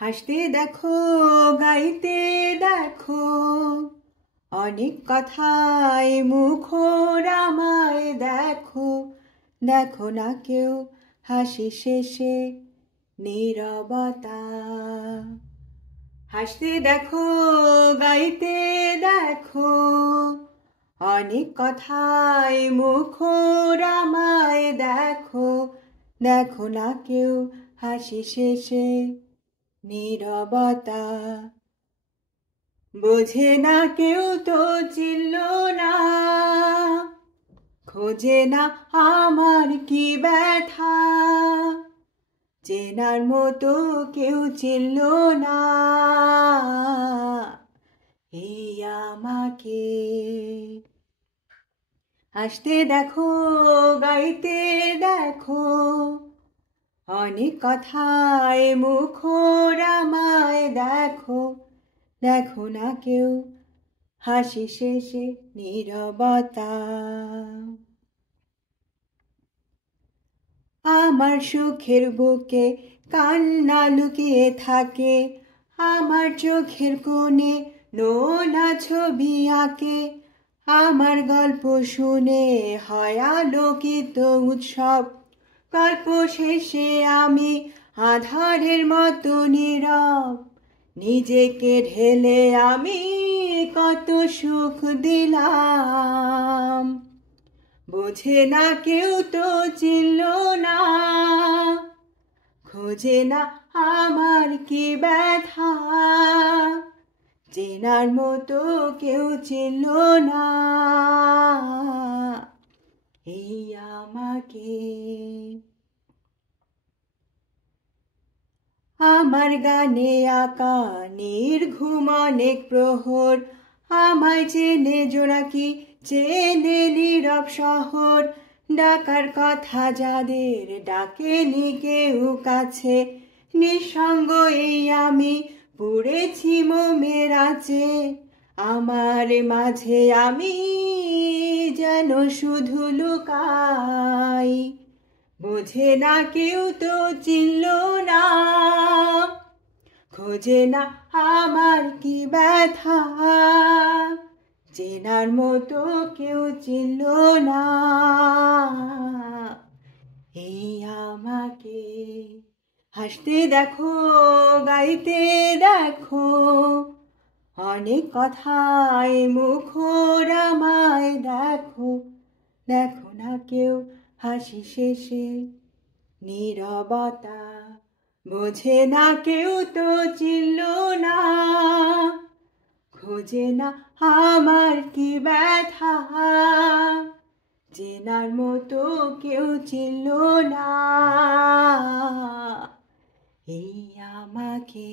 হাসতে দেখো, গাইতে দেখো, অনেক কথায় মুখর আমায় দেখো। দেখো না কেউ হাসি শেষে নীরবতা। হাসতে দেখো, গাইতে দেখো, অনেক কথায় মুখর আমায় দেখো। দেখো না কেউ হাসি শেষে নীরবতা। বোঝে না কেউ তো চিনল না, খোঁজে না আমার কি ব্যথা। চেনার মতো কেউ চিনল না এই আমাকে। হাসতে দেখো, গাইতে দেখো, অনেক কথায় মুখর আমায় দেখো। দেখো না কেউ হাসি শেষে নীরবতা। আমার সুখের বুকে কান্না লুকিয়ে থাকে, আমার চোখের কোণে নোনা ছবি আঁকে। আমার গল্প শুনে হয় আলোকিত উৎসব, গল্প শেষে আমি আধারের মতো নীরব। নিজেকে ঢেলে আমি কত সুখ দিলাম, বোঝে না কেউ তো চিনল না, খোঁজে না আমার কি ব্যথা। চেনার মতো কেউ চিনল না এই আমাকে। আমার গানে আঁকা নির্ঘুম অনেক প্রহর, আমায় চেনে জোনাকি, চেনে নীরব শহর। ডাকার কথা যাদের ডাকেনি কেউ কাছে, নিঃসঙ্গ এই আমি পুড়েছি মোমের আঁচে। আমার মাঝে আমি যেন শুধু লুকাই, বোঝে না কেউ তো চিনল না, খোঁজে না আমার কি ব্যথা। চেনার মতো কেউ চিনল না এই আমাকে। হাসতে দেখো, গাইতে দেখো, অনেক কথায় মুখর আমায় দেখো। দেখো না কেউ হাসি শেষে নীরবতা। বোঝে না কেউ তো চিনল না, খোঁজে না আমার কি ব্যথা। চেনার মতো কেউ চিনল না এই আমাকে।